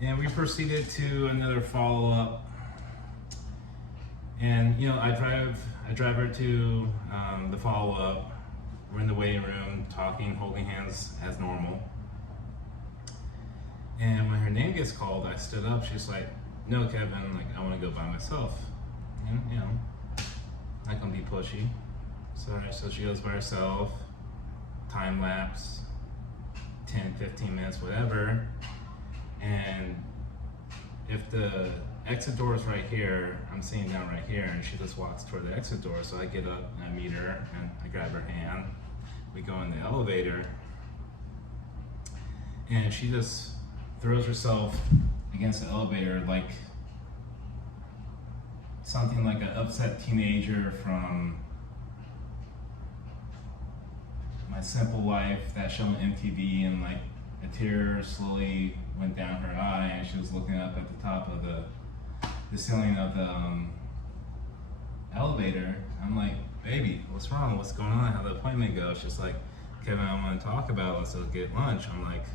And we proceeded to another follow-up. And I drive her to the follow-up. We're in the waiting room, talking, holding hands as normal. And when her name gets called, I stood up. She's like, "No, Kevin, like I want to go by myself." And not gonna be pushy. So she goes by herself. Time lapse, 10, 15 minutes, whatever. And if the exit door is right here, I'm sitting down right here, and she just walks toward the exit door. So I get up and I meet her and I grab her hand. We go in the elevator, and she just throws herself against the elevator like something like an upset teenager from My Simple Life, that show on MTV, and like a tear slowly went down her eye, and she was looking up at the top of the ceiling of the elevator. I'm like, "Baby, what's wrong? What's going on? How'd the appointment go?" She's like, "Kevin, I want to talk about it. Let's go get lunch." I'm like,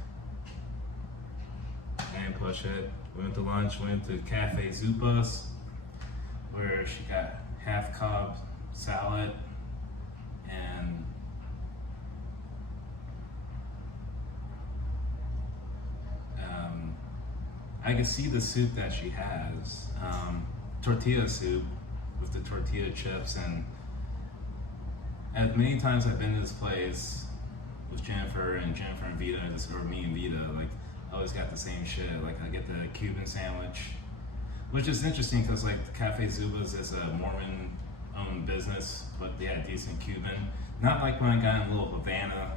"And push it." We went to lunch, went to Cafe Zupas, where she got half Cobb salad and I can see the soup that she has, tortilla soup with the tortilla chips. And as many times I've been to this place with Jennifer and Vita, or me and Vita, like I always got the same shit. Like I get the Cuban sandwich, which is interesting because like the Cafe Zubas is a Mormon-owned business, but they had decent Cuban. Not like when I got in Little Havana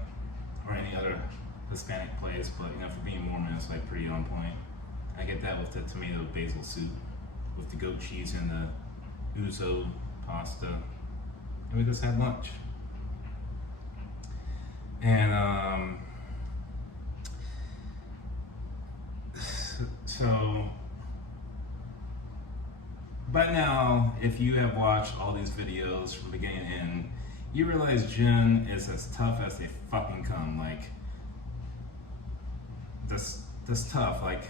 or any other Hispanic place, but for being Mormon, it's like pretty on point. I get that with the tomato basil soup, with the goat cheese and the ouzo pasta, and we just had lunch. And so by now, if you have watched all these videos from beginning to end, you realize Jen is as tough as they fucking come. Like, this tough. Like,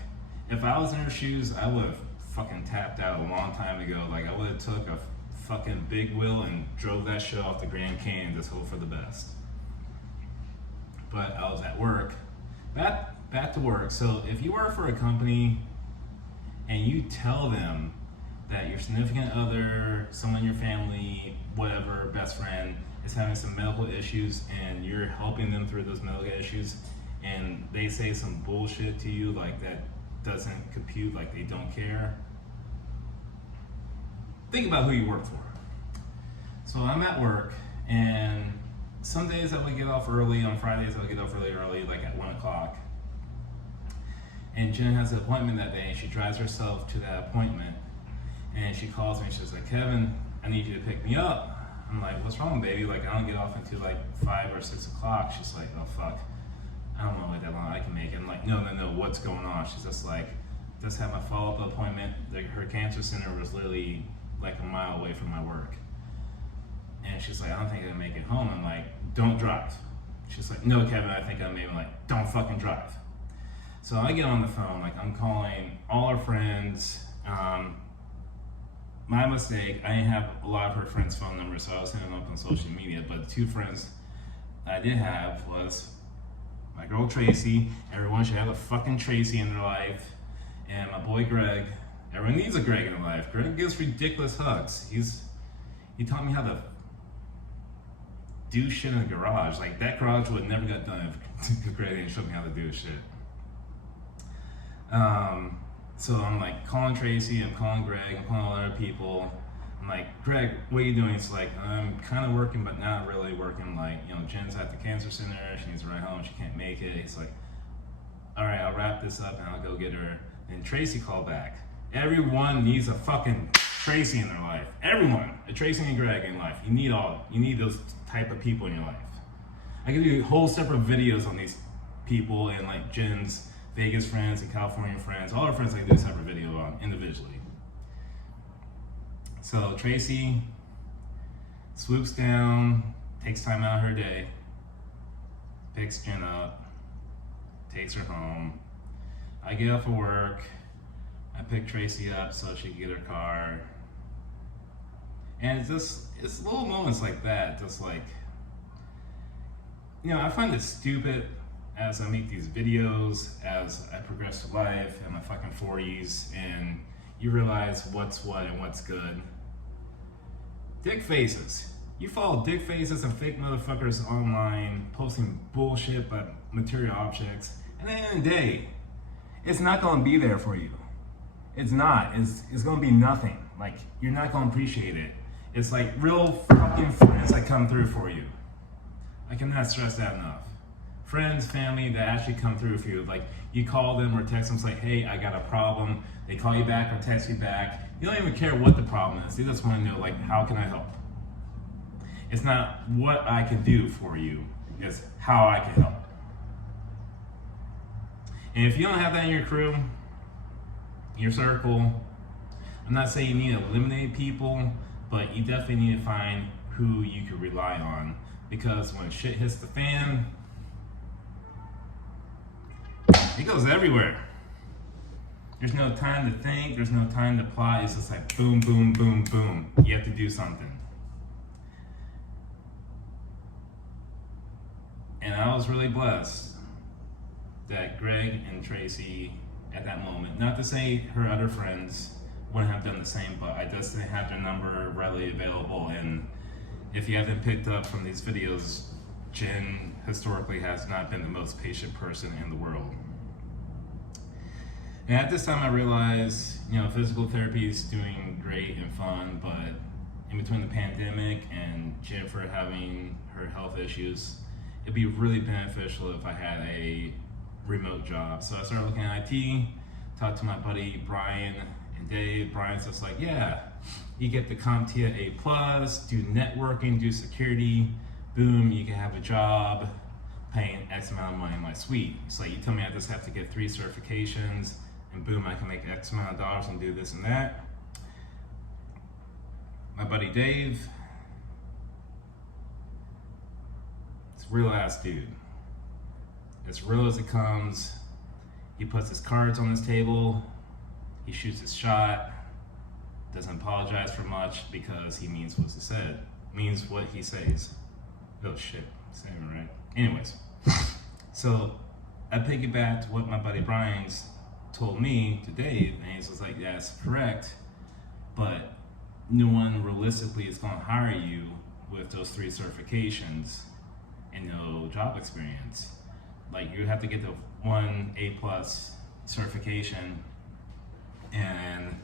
if I was in her shoes, I would have fucking tapped out a long time ago. Like, I would have took a fucking big wheel and drove that shit off the Grand Canyon and just hope for the best. But I was at work. Back to work. So if you work for a company and you tell them that your significant other, someone in your family, whatever, best friend, is having some medical issues and you're helping them through those medical issues, and they say some bullshit to you like that doesn't compute, like they don't care, think about who you work for. So I'm at work, and some days I would get off early. On Fridays I would get off really early, like at 1 o'clock. And Jen has an appointment that day, and she drives herself to that appointment. And she calls me and she's like, "Kevin, I need you to pick me up." I'm like, "What's wrong, baby? Like, I don't get off until like 5 or 6 o'clock. She's like, "Oh, fuck. I don't want to wait that long. I can make it." I'm like, no, what's going on? She's just like, "Just had my follow-up appointment. Her cancer center was literally like a mile away from my work." And she's like, "I don't think I can make it home." I'm like, "Don't drive." She's like, "No, Kevin, I think I may." I'm like, "Don't fucking drive." So I get on the phone, like I'm calling all our friends. My mistake, I didn't have a lot of her friends' phone numbers, so I was hitting them up on social media. But the two friends I did have was my girl Tracy. Everyone should have a fucking Tracy in their life. And my boy Greg. Everyone needs a Greg in their life. Greg gives ridiculous hugs. He taught me how to do shit in the garage. Like, that garage would never got done if Greg didn't show me how to do shit. So I'm like calling Tracy, I'm calling Greg, I'm calling other people. I'm like, "Greg, what are you doing?" It's like, "I'm kind of working, but not really working. Like, Jen's at the cancer center, she needs to ride home, she can't make it." He's like, "All right, I'll wrap this up and I'll go get her." And Tracy called back. Everyone needs a fucking Tracy in their life. Everyone, a Tracy and Greg in life. You need those type of people in your life. I can do whole separate videos on these people and like Jen's Vegas friends and California friends. All our friends I can do a separate video on individually. So Tracy swoops down, takes time out of her day, picks Jen up, takes her home, I get off of work, I pick Tracy up so she can get her car. And it's little moments like that, just like, I find it stupid as I make these videos, as I progress through life in my fucking 40s, and you realize what's what and what's good. Dick faces. You follow dick faces and fake motherfuckers online, posting bullshit about material objects, and at the end of the day, it's not gonna be there for you. It's not. It's gonna be nothing. Like, you're not gonna appreciate it. It's like real fucking friends that come through for you. I cannot stress that enough. Friends, family that actually come through for you. Like, you call them or text them, it's like, hey, I got a problem. They call you back or text you back. You don't even care what the problem is. They just want to know, like, how can I help? It's not what I can do for you, it's how I can help. And if you don't have that in your crew, your circle, I'm not saying you need to eliminate people, but you definitely need to find who you can rely on. Because when shit hits the fan, it goes everywhere. There's no time to think, there's no time to plot, it's just like boom, boom, boom, boom. You have to do something. And I was really blessed that Greg and Tracy at that moment, not to say her other friends wouldn't have done the same, but I just didn't have their number readily available. And if you haven't picked up from these videos, Jen historically has not been the most patient person in the world. And at this time I realized, physical therapy is doing great and fun, but in between the pandemic and Jennifer having her health issues, it'd be really beneficial if I had a remote job. So I started looking at IT, talked to my buddy Brian and Dave. Brian's just like, yeah, you get the CompTIA A+, do networking, do security, boom, you can have a job paying X amount of money in my suite. So you tell me I just have to get 3 certifications, and boom, I can make X amount of dollars and do this and that. My buddy Dave, it's a real ass dude. As real as it comes. He puts his cards on his table, he shoots his shot, doesn't apologize for much because he means what he said, means what he says. Oh shit, saying it right. Anyways, so I piggybacked what my buddy Brian's told me to Dave, and he was like, yeah, that's correct, but no one realistically is going to hire you with those 3 certifications and no job experience. Like, you have to get the 1 A+ certification and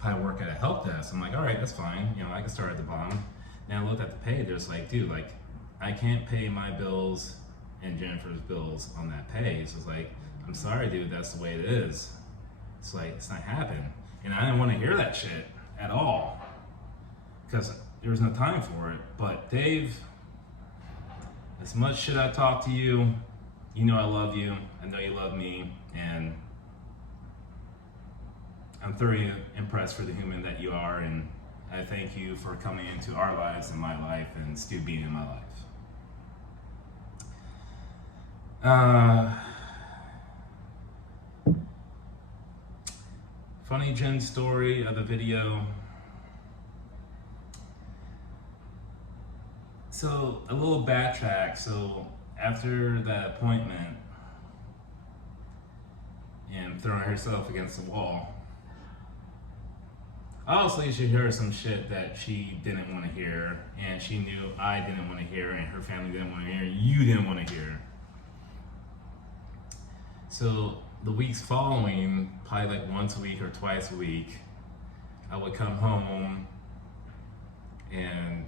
probably work at a help desk. I'm like, all right, that's fine. I can start at the bottom. Then I looked at the pay. There's like, dude, like, I can't pay my bills and Jennifer's bills on that pay. So it's like, I'm sorry, dude, that's the way it is. It's like, it's not happening. And I didn't want to hear that shit at all because there was no time for it. But Dave, as much shit I talk to you, I love you, I know you love me, and I'm thoroughly impressed for the human that you are, and I thank you for coming into our lives and my life and still being in my life. Funny Jen story of the video. So a little backtrack. So after that appointment and throwing herself against the wall, obviously she heard some shit that she didn't want to hear, and she knew I didn't want to hear, and her family didn't want to hear, and you didn't want to hear. So the weeks following, probably like once a week or twice a week, I would come home and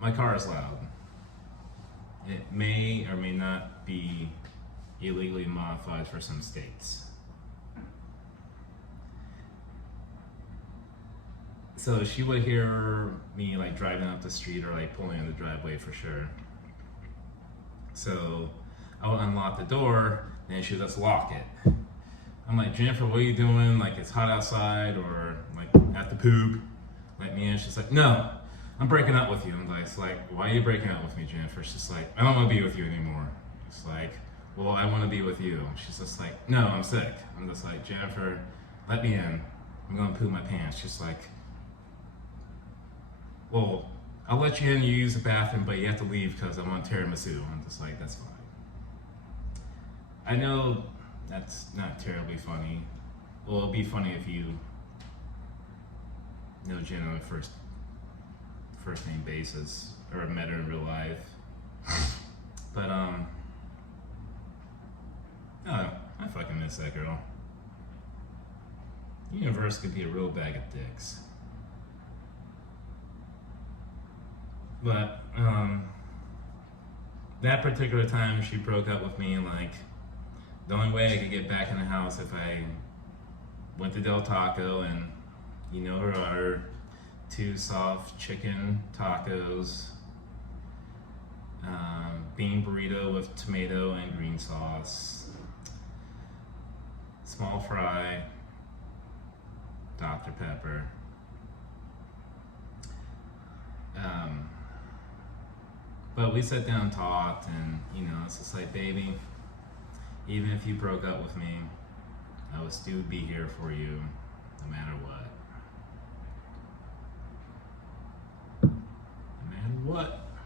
my car is loud. It may or may not be illegally modified for some states. So she would hear me like driving up the street or like pulling in the driveway for sure. So I would unlock the door and she would just lock it. I'm like, Jennifer, what are you doing? Like, it's hot outside, or like I have to poop. Let me in. She's like, no, I'm breaking up with you. I'm like, why are you breaking up with me, Jennifer? She's like, I don't want to be with you anymore. It's like, well, I want to be with you. She's just like, no, I'm sick. I'm just like, Jennifer, let me in. I'm going to poop my pants. She's like, well, I'll let you in, you use the bathroom, but you have to leave because I want tiramisu. I'm just like, that's fine. I know that's not terribly funny. Well, it'll be funny if you know Jen on a first name basis or met her in real life. But oh, I fucking miss that girl. The universe could be a real bag of dicks. But that particular time she broke up with me, like the only way I could get back in the house if I went to Del Taco, and you know her order, 2 soft chicken tacos, bean burrito with tomato and green sauce, small fry, Dr. Pepper. But we sat down and talked, and you know, it's just like, baby, even if you broke up with me, I would still be here for you, no matter what. No matter what.